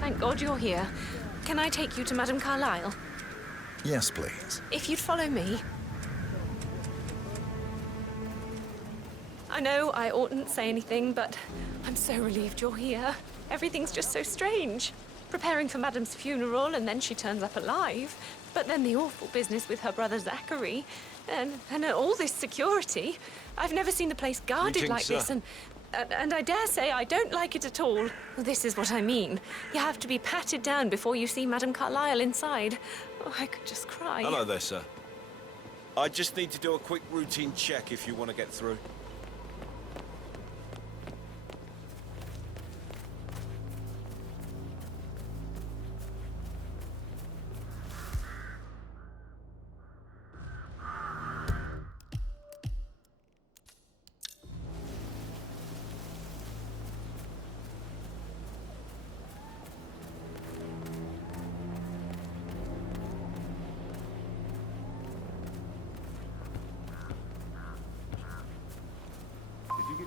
Thank God you're here. Can I take you to Madame Carlyle? Yes, please. If you'd follow me. I know I oughtn't say anything, but I'm so relieved you're here. Everything's just so strange. Preparing for Madame's funeral, and then she turns up alive. But then the awful business with her brother Zachary, and all this security. I've never seen the place guarded like this, and I dare say I don't like it at all. This is what I mean. You have to be patted down before you see Madame Carlyle inside. Oh, I could just cry. Hello there, sir. I just need to do a quick routine check if you want to get through.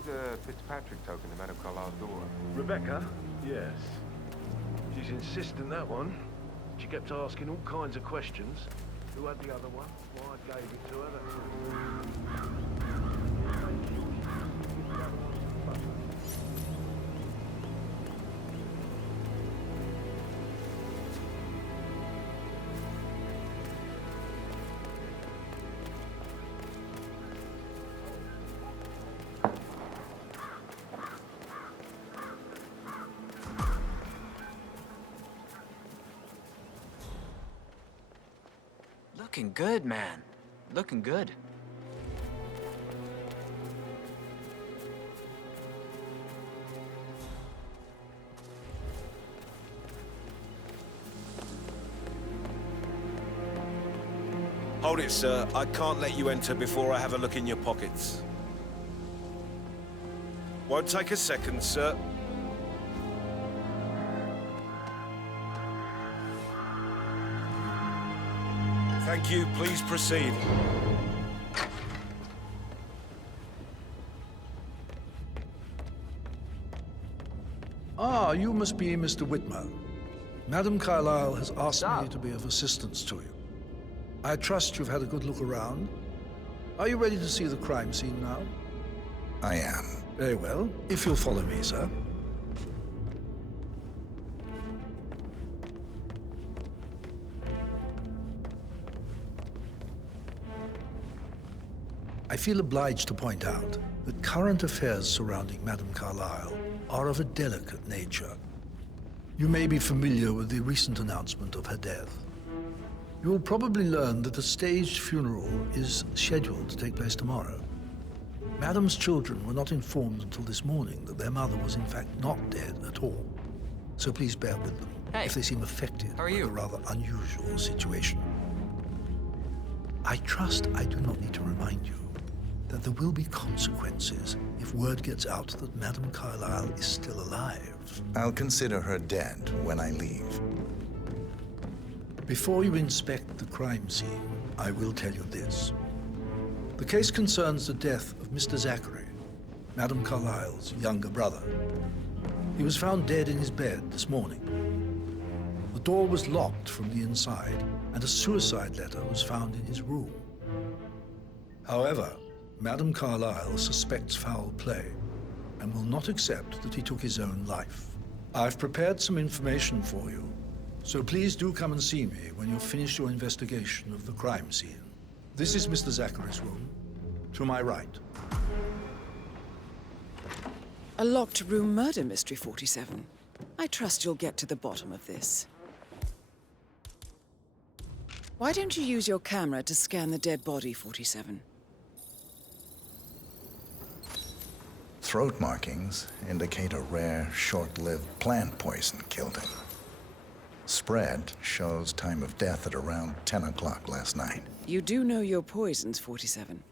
The Fitzpatrick token to Madame Carlyle's daughter. Rebecca? Yes. She's insistent, that one. She kept asking all kinds of questions. Who had the other one? Why I gave it to her? That sort of thing. Looking good, man. Looking good. Hold it, sir. I can't let you enter before I have a look in your pockets. Won't take a second, sir. Thank you. Please proceed. Ah, you must be Mr. Whitman. Madame Carlyle has asked me to be of assistance to you. I trust you've had a good look around. Are you ready to see the crime scene now? I am. Very well. If you'll follow me, sir. I feel obliged to point out that current affairs surrounding Madame Carlyle are of a delicate nature. You may be familiar with the recent announcement of her death. You will probably learn that a staged funeral is scheduled to take place tomorrow. Madame's children were not informed until this morning that their mother was in fact not dead at all. So please bear with them if they seem affected by a rather unusual situation. I trust I do not need to remind you that there will be consequences if word gets out that Madame Carlyle is still alive. I'll consider her dead when I leave. Before you inspect the crime scene, I will tell you this. The case concerns the death of Mr. Zachary, Madame Carlyle's younger brother. He was found dead in his bed this morning. The door was locked from the inside, and a suicide letter was found in his room. However, Madame Carlyle suspects foul play and will not accept that he took his own life. I've prepared some information for you, so please do come and see me when you've finished your investigation of the crime scene. This is Mr. Zachary's room, to my right. A locked room murder mystery, 47. I trust you'll get to the bottom of this. Why don't you use your camera to scan the dead body, 47? Throat markings indicate a rare, short-lived plant poison killed him. Spread shows time of death at around 10 o'clock last night. You do know your poisons, 47.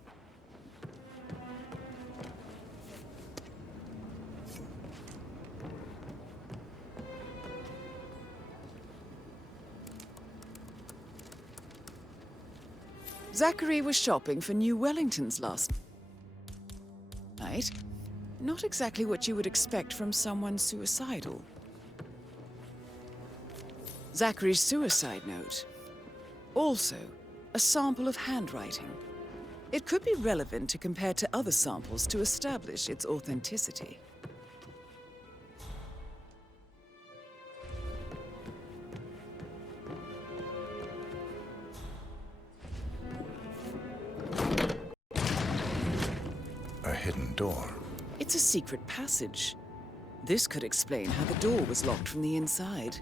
Zachary was shopping for new Wellingtons last night. Not exactly what you would expect from someone suicidal. Zachary's suicide note. Also, a sample of handwriting. It could be relevant to compare to other samples to establish its authenticity. A hidden door. It's a secret passage. This could explain how the door was locked from the inside.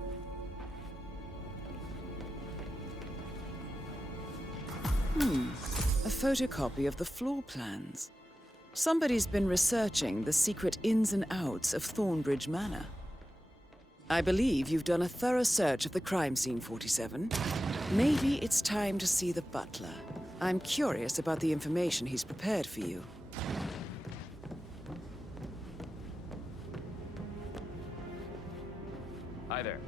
A photocopy of the floor plans. Somebody's been researching the secret ins and outs of Thornbridge Manor. I believe you've done a thorough search of the crime scene, 47. Maybe it's time to see the butler. I'm curious about the information he's prepared for you. Hi there.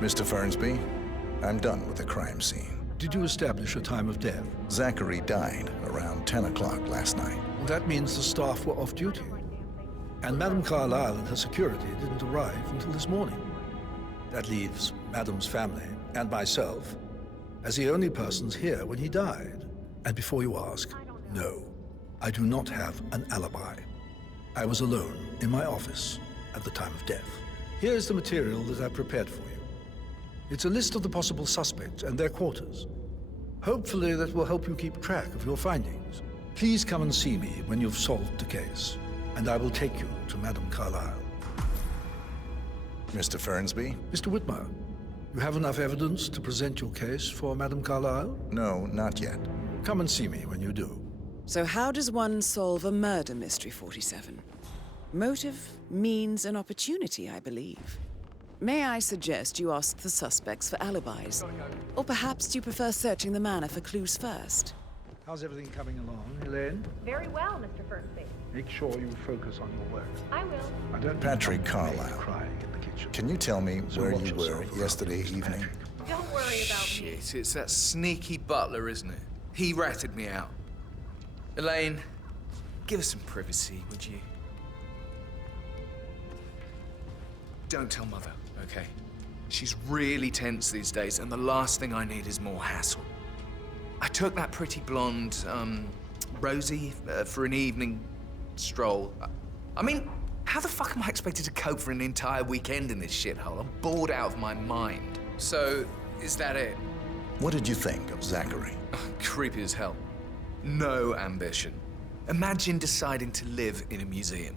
Mr. Fernsby, I'm done with the crime scene. Did you establish a time of death? Zachary died around 10 o'clock last night. That means the staff were off duty. And Madame Carlyle and her security didn't arrive until this morning. That leaves Madame's family and myself as the only persons here when he died. And before you ask, no, I do not have an alibi. I was alone in my office at the time of death. Here is the material that I prepared for you. It's a list of the possible suspects and their quarters. Hopefully that will help you keep track of your findings. Please come and see me when you've solved the case, and I will take you to Madame Carlyle. Mr. Fernsby? Mr. Whitmer, you have enough evidence to present your case for Madame Carlyle? No, not yet. Come and see me when you do. So how does one solve a murder mystery, 47? Motive, means, and opportunity, I believe. May I suggest you ask the suspects for alibis? Or perhaps do you prefer searching the manor for clues first? How's everything coming along, Elaine? Very well, Mr. Fernsby. Make sure you focus on your work. I will. I don't Patrick Carlyle. Crying in the kitchen. Can you tell me So where watch you were yourself, yesterday evening? Patrick. Don't worry about me. Shit, it's that sneaky butler, isn't it? He ratted me out. Elaine, give us some privacy, would you? Don't tell Mother, okay? She's really tense these days, and the last thing I need is more hassle. I took that pretty blonde, Rosie, for an evening stroll. I mean, how the fuck am I expected to cope for an entire weekend in this shithole? I'm bored out of my mind. So, is that it? What did you think of Zachary? Creepy as hell. No ambition. Imagine deciding to live in a museum.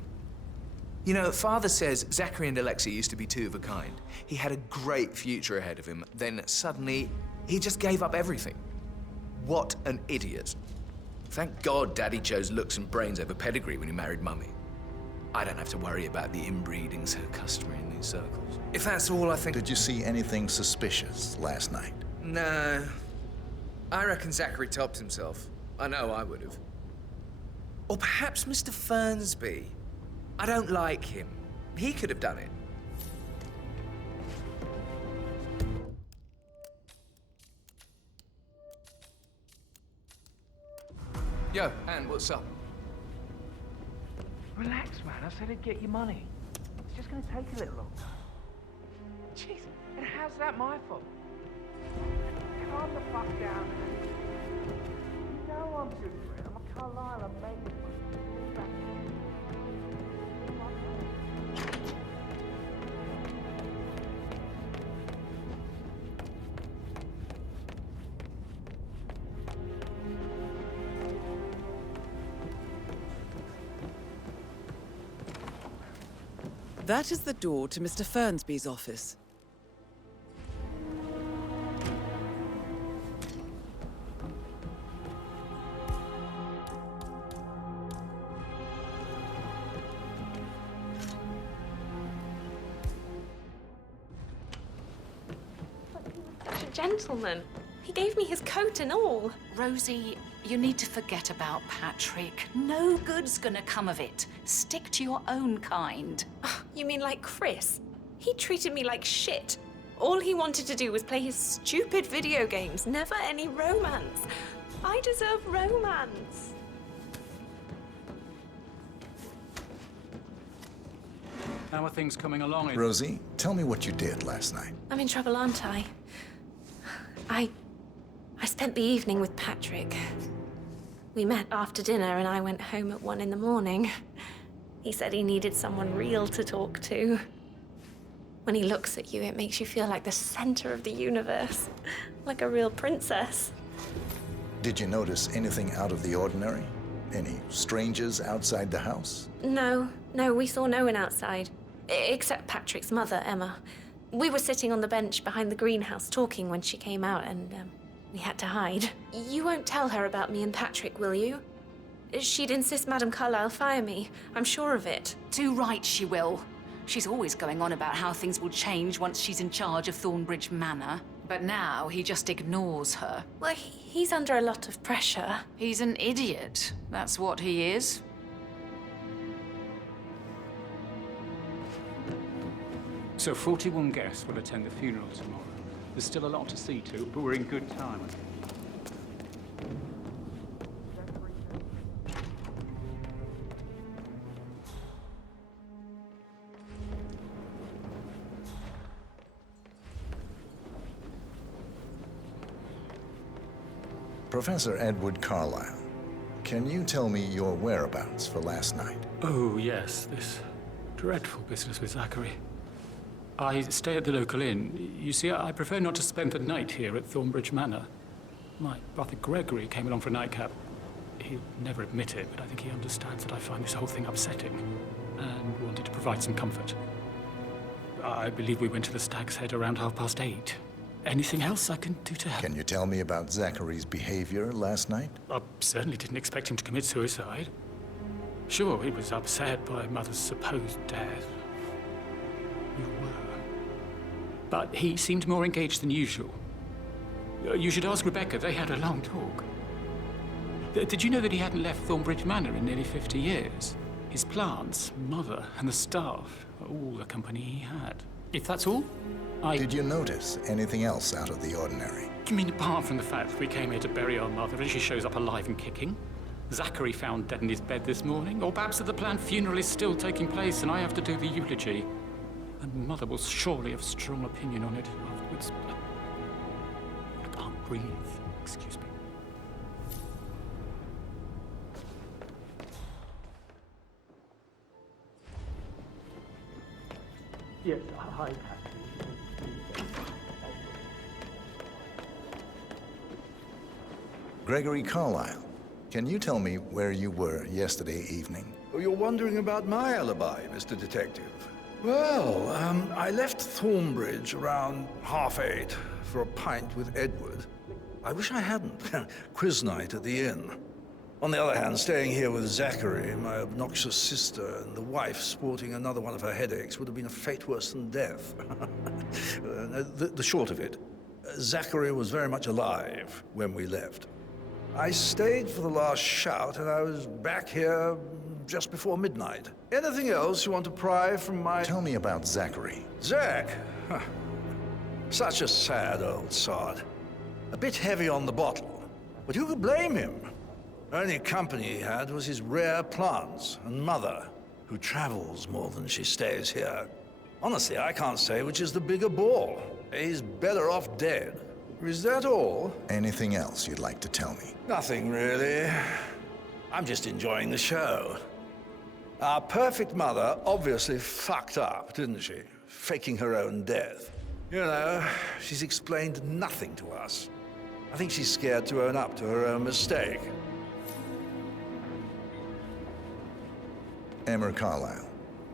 You know, Father says Zachary and Alexia used to be two of a kind. He had a great future ahead of him, then suddenly, he just gave up everything. What an idiot. Thank God Daddy chose looks and brains over pedigree when he married Mummy. I don't have to worry about the inbreeding so customary in these circles. If that's all, I think... Did you see anything suspicious last night? No. I reckon Zachary topped himself. I know I would have. Or perhaps Mr. Fernsby. I don't like him. He could have done it. Yo, Anne, what's up? Relax, man. I said I'd get you money. It's just gonna take a little longer. Jeez, and how's that my fault? Calm the fuck down. You know I'm good for it. I'm a Carlisle, I'm making it. That is the door to Mr. Fernsby's office. But he was such a gentleman. He gave me his coat and all. Rosie, You need to forget about Patrick. No good's gonna come of it. Stick to your own kind. You mean like Chris? He treated me like shit. All he wanted to do was play his stupid video games, never any romance. I deserve romance. How are things coming along? Rosie, tell me what you did last night. I'm in trouble, aren't I? I spent the evening with Patrick. We met after dinner and I went home at 1 in the morning. He said he needed someone real to talk to. When he looks at you, it makes you feel like the center of the universe, like a real princess. Did you notice anything out of the ordinary? Any strangers outside the house? No, we saw no one outside, except Patrick's mother, Emma. We were sitting on the bench behind the greenhouse talking when she came out and we had to hide. You won't tell her about me and Patrick, will you? She'd insist Madame Carlyle fire me. I'm sure of it. Too right she will. She's always going on about how things will change once she's in charge of Thornbridge Manor. But now he just ignores her. Well, he's under a lot of pressure. He's an idiot. That's what he is. So 41 guests will attend the funeral tomorrow. There's still a lot to see to, but we're in good time. Professor Edward Carlyle, can you tell me your whereabouts for last night? Oh, yes, this dreadful business with Zachary. I stay at the local inn. You see, I prefer not to spend the night here at Thornbridge Manor. My brother Gregory came along for a nightcap. He'll never admit it, but I think he understands that I find this whole thing upsetting and wanted to provide some comfort. I believe we went to the Stag's Head around 8:30. Anything else I can do to help? Can you tell me about Zachary's behavior last night? I certainly didn't expect him to commit suicide. Sure, he was upset by Mother's supposed death. You were. But he seemed more engaged than usual. You should ask Rebecca. They had a long talk. Did you know that he hadn't left Thornbridge Manor in nearly 50 years? His plants, Mother, and the staff were all the company he had. If that's all, Did you notice anything else out of the ordinary? You mean apart from the fact that we came here to bury our mother and she shows up alive and kicking? Zachary found dead in his bed this morning? Or perhaps that the planned funeral is still taking place and I have to do the eulogy? And Mother will surely have strong opinion on it afterwards. I can't breathe. Excuse me. Yes, hi, Pat. Gregory Carlyle, can you tell me where you were yesterday evening? Oh, you're wondering about my alibi, Mr. Detective. Well, I left Thornbridge around 8:30 for a pint with Edward. I wish I hadn't. Quiz night at the inn. On the other hand, staying here with Zachary, my obnoxious sister, and the wife sporting another one of her headaches would have been a fate worse than death. The short of it, Zachary was very much alive when we left. I stayed for the last shout, and I was back here just before midnight. Anything else you want to pry from my... Tell me about Zachary. Zach? Huh. Such a sad old sod. A bit heavy on the bottle, but who could blame him? Only company he had was his rare plants and Mother, who travels more than she stays here. Honestly, I can't say which is the bigger ball. He's better off dead. Is that all? Anything else you'd like to tell me? Nothing, really. I'm just enjoying the show. Our perfect mother obviously fucked up, didn't she? Faking her own death. You know, she's explained nothing to us. I think she's scared to own up to her own mistake. Emma Carlyle,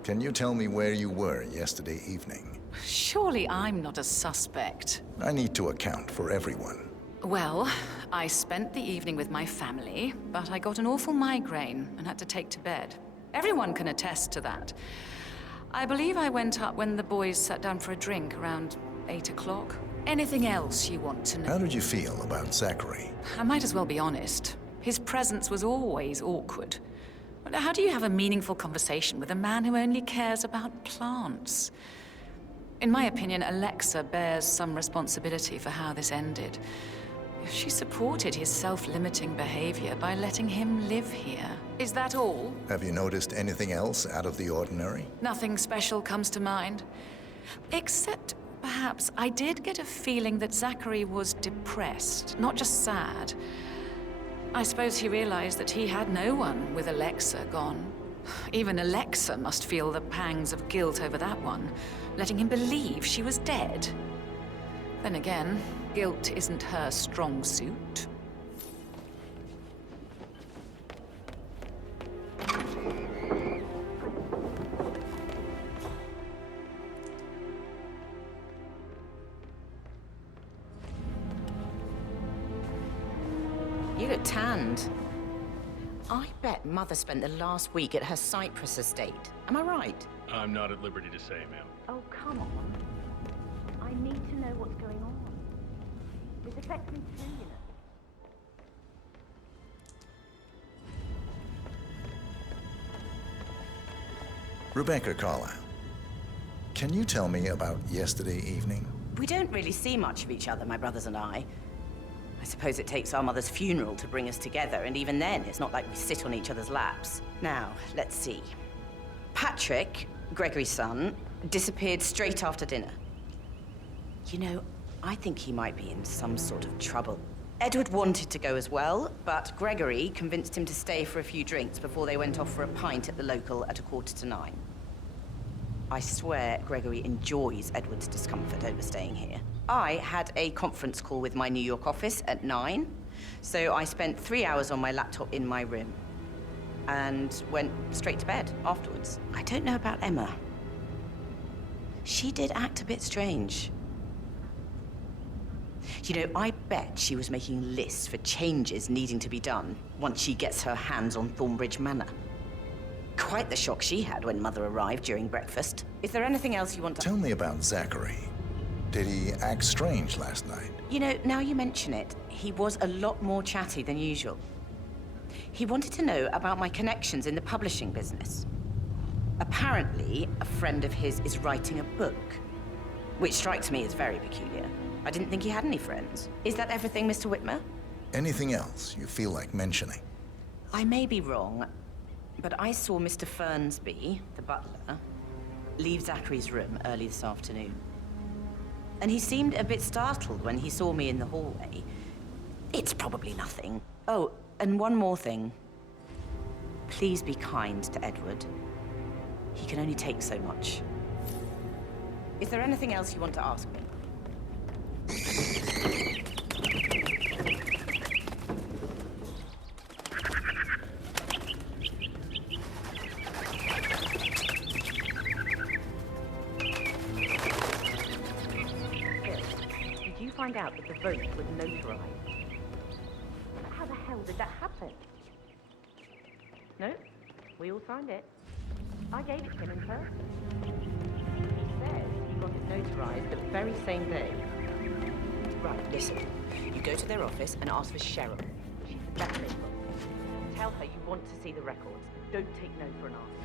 can you tell me where you were yesterday evening? Surely I'm not a suspect. I need to account for everyone. Well, I spent the evening with my family, but I got an awful migraine and had to take to bed. Everyone can attest to that. I believe I went up when the boys sat down for a drink around 8 o'clock. Anything else you want to know? How did you feel about Zachary? I might as well be honest. His presence was always awkward. How do you have a meaningful conversation with a man who only cares about plants? In my opinion, Alexa bears some responsibility for how this ended. She supported his self-limiting behavior by letting him live here. Is that all? Have you noticed anything else out of the ordinary? Nothing special comes to mind. Except, perhaps, I did get a feeling that Zachary was depressed, not just sad. I suppose he realized that he had no one with Alexa gone. Even Alexa must feel the pangs of guilt over that one, letting him believe she was dead. Then again, guilt isn't her strong suit. You look tanned. I bet Mother spent the last week at her Cyprus estate. Am I right? I'm not at liberty to say, ma'am. Oh, come on. I need to know what's going on. This affects me too, you know. Rebecca Carlyle, can you tell me about yesterday evening? We don't really see much of each other, my brothers and I. I suppose it takes our mother's funeral to bring us together, and even then, it's not like we sit on each other's laps. Now, let's see. Patrick, Gregory's son, disappeared straight after dinner. You know, I think he might be in some sort of trouble. Edward wanted to go as well, but Gregory convinced him to stay for a few drinks before they went off for a pint at the local at 8:45. I swear Gregory enjoys Edward's discomfort over staying here. I had a conference call with my New York office at 9, so I spent 3 hours on my laptop in my room and went straight to bed afterwards. I don't know about Emma. She did act a bit strange. You know, I bet she was making lists for changes needing to be done once she gets her hands on Thornbridge Manor. Quite the shock she had when Mother arrived during breakfast. Is there anything else you want to... Tell me about Zachary. Did he act strange last night? You know, now you mention it, he was a lot more chatty than usual. He wanted to know about my connections in the publishing business. Apparently, a friend of his is writing a book, which strikes me as very peculiar. I didn't think he had any friends. Is that everything, Mr. Whitmer? Anything else you feel like mentioning? I may be wrong, but I saw Mr. Fernsby, the butler, leave Zachary's room early this afternoon. And he seemed a bit startled when he saw me in the hallway. It's probably nothing. Oh, and one more thing. Please be kind to Edward. He can only take so much. Is there anything else you want to ask me? Did you find out that the vote was notarized? How the hell did that happen? No, we all signed it. I gave it to him in person. He says he got it notarized the very same day. Right, listen. You go to their office and ask for Cheryl. She's the best thing. Tell her you want to see the records. Don't take no for an answer.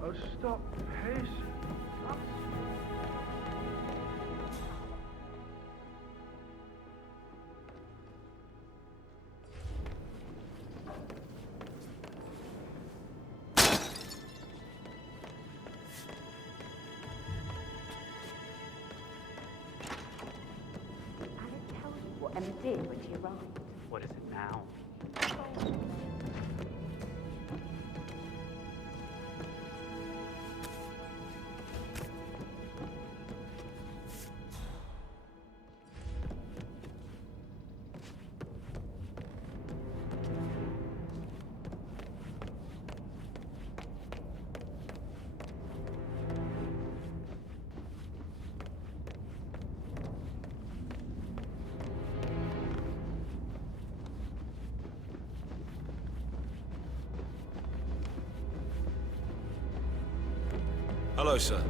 Oh, stop pacing. What Emma did when she arrived. What is it now? Hello, sir.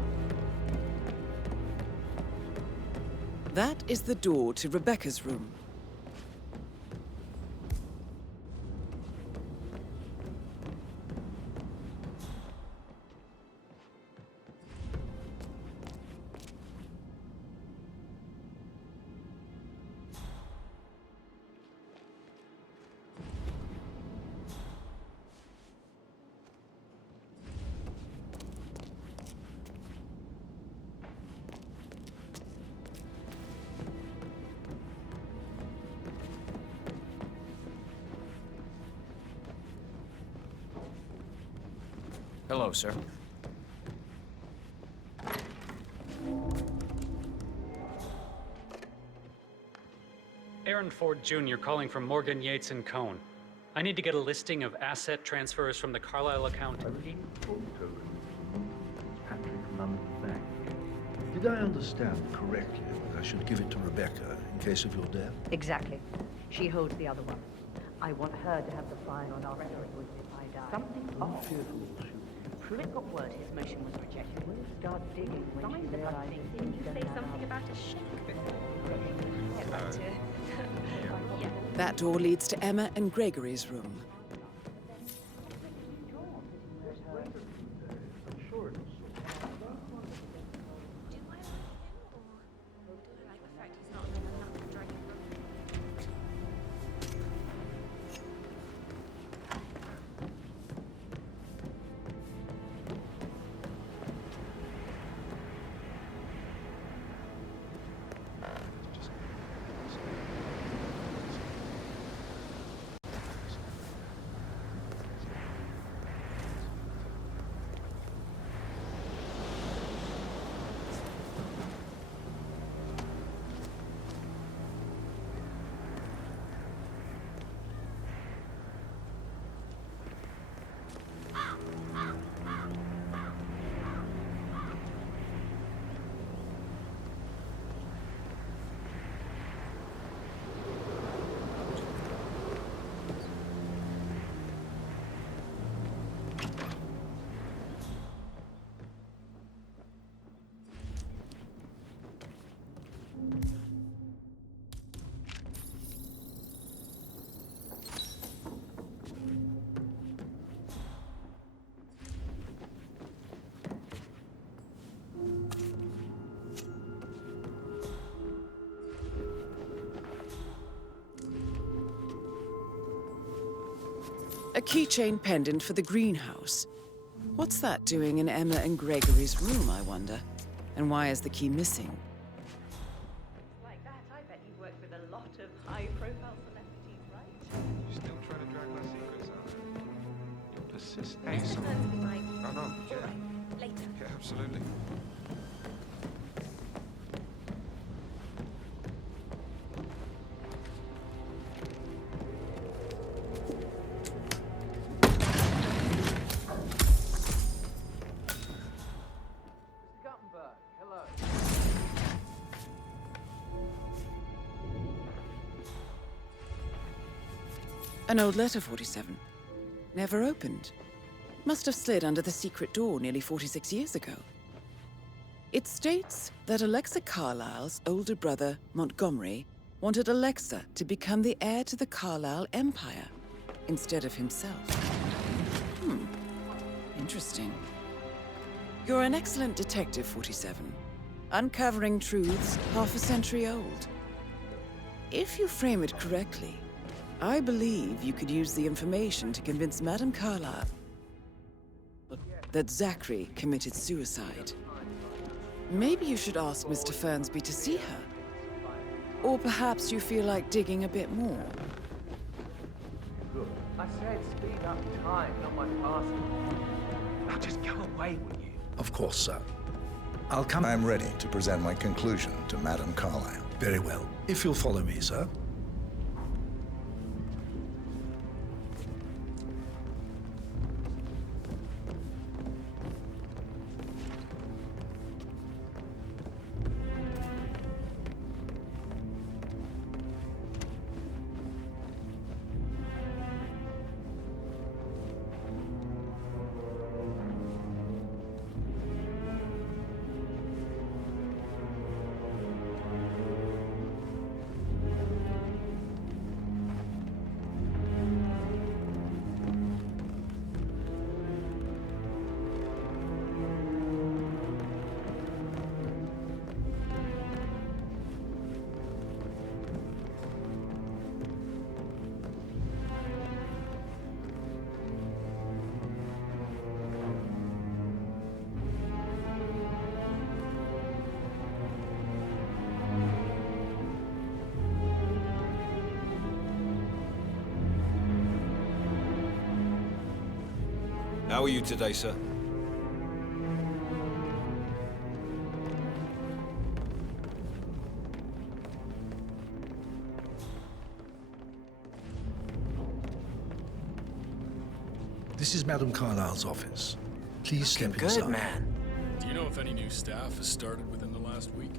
That is the door to Rebecca's room. Hello, sir. Aaron Ford Jr. calling from Morgan, Yates & Cohn. I need to get a listing of asset transfers from the Carlisle account. Did I understand correctly that I should give it to Rebecca in case of your death? Exactly. She holds the other one. I want her to have the file on our records if I die. Something's off. Pruitt got word his motion was rejected. We'll start digging when she realizes Didn't you say something about a shake before? Get back to... yeah. That door leads to Emma and Gregory's room. A keychain pendant for the greenhouse. What's that doing in Emma and Gregory's room, I wonder? And why is the key missing? Like that, I bet you've worked with a lot of high-profile celebrities, right? You still trying to drag my secrets out there? You're persistent. Let's return to be my... No, no, yeah. All right, later. Yeah, absolutely. An old letter, 47. Never opened. Must have slid under the secret door nearly 46 years ago. It states that Alexa Carlisle's older brother, Montgomery, wanted Alexa to become the heir to the Carlisle Empire instead of himself. Interesting. You're an excellent detective, 47. Uncovering truths half a century old. If you frame it correctly, I believe you could use the information to convince Madame Carlisle that Zachary committed suicide. Maybe you should ask Mr. Fernsby to see her. Or perhaps you feel like digging a bit more. Good. I said speed up time, not my passing. Now just go away, will you? Of course, sir. I'll come... I'm ready to present my conclusion to Madame Carlisle. Very well. If you'll follow me, sir. How are you today, sir? This is Madame Carlyle's office. Please step Good, inside. man. Do you know if any new staff has started within the last week?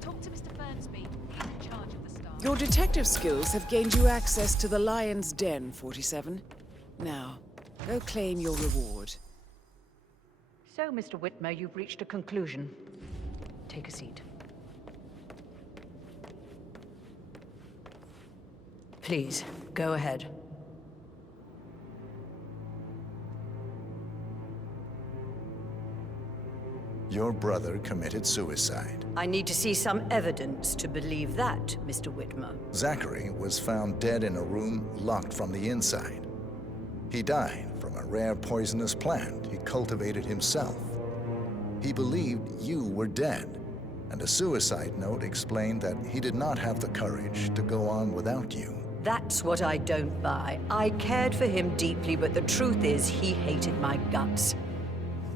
Talk to Mr. Fernsby. He's in charge of the staff. Your detective skills have gained you access to the Lion's Den, 47. Now, go claim your reward. So, Mr. Whitmer, you've reached a conclusion. Take a seat. Please, go ahead. Your brother committed suicide. I need to see some evidence to believe that, Mr. Whitmer. Zachary was found dead in a room locked from the inside. He died from a rare poisonous plant he cultivated himself. He believed you were dead, and a suicide note explained that he did not have the courage to go on without you. That's what I don't buy. I cared for him deeply, but the truth is he hated my guts.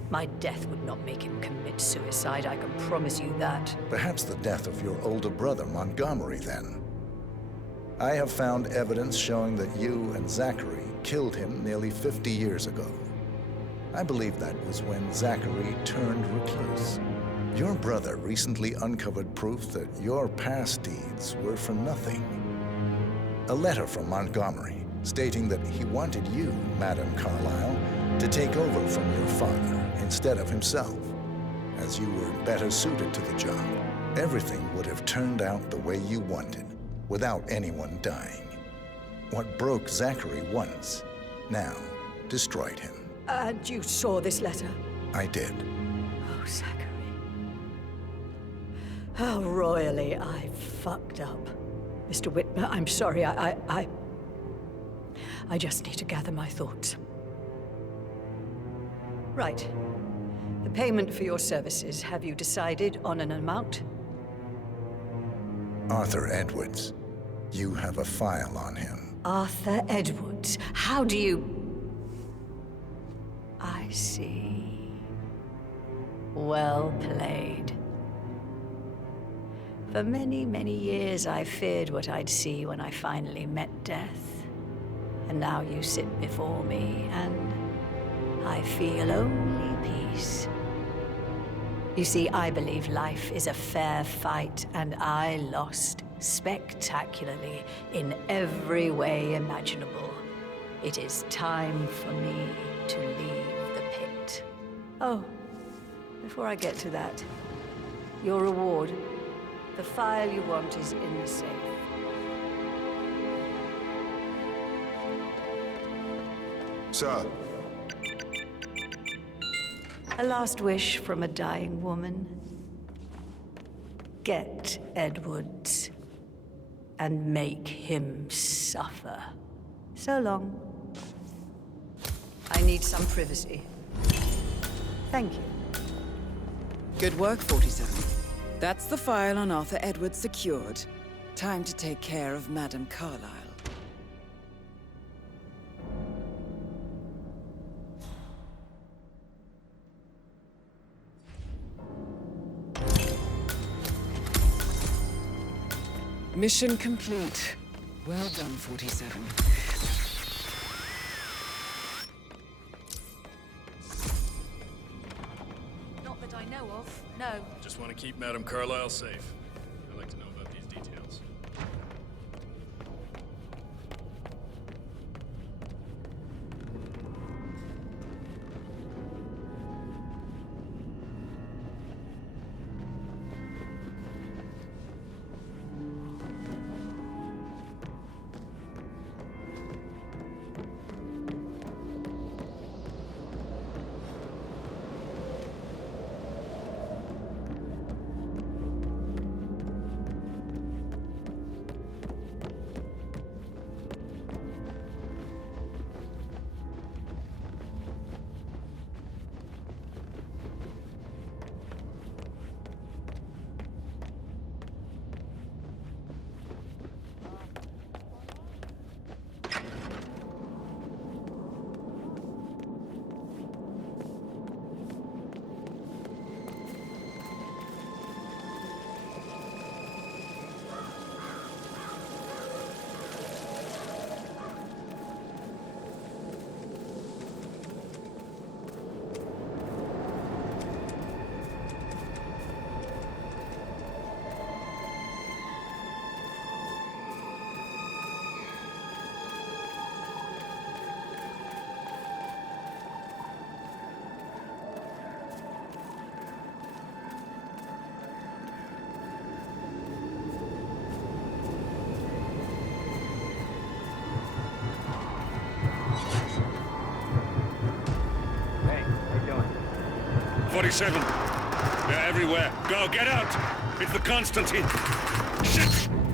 My death would not make him commit suicide, I can promise you that. Perhaps the death of your older brother, Montgomery, then. I have found evidence showing that you and Zachary killed him nearly 50 years ago. I believe that was when Zachary turned recluse. Your brother recently uncovered proof that your past deeds were for nothing. A letter from Montgomery stating that he wanted you, Madame Carlyle, to take over from your father instead of himself, as you were better suited to the job. Everything would have turned out the way you wanted, without anyone dying. What broke Zachary once, now destroyed him. And you saw this letter? I did. Oh, Zachary. How royally I fucked up. Mr. Whitmer, I'm sorry, I just need to gather my thoughts. Right. The payment for your services, have you decided on an amount? Arthur Edwards. You have a file on him. Arthur Edwards. How do you... I see. Well played. For many, many years, I feared what I'd see when I finally met death. And now you sit before me, and I feel only peace. You see, I believe life is a fair fight, and I lost spectacularly in every way imaginable. It is time for me to leave the pit. Oh, before I get to that, your reward. The file you want is in the safe. Sir. A last wish from a dying woman. Get Edwards and make him suffer. So long. I need some privacy. Thank you. Good work, 47. That's the file on Arthur Edwards secured. Time to take care of Madame Carlyle. Mission complete. Well done, 47. Not that I know of, no. Just want to keep Madame Carlyle safe. I'd like to know about these details. 47. They're everywhere. Go, get out! It's the Constantine. Shit!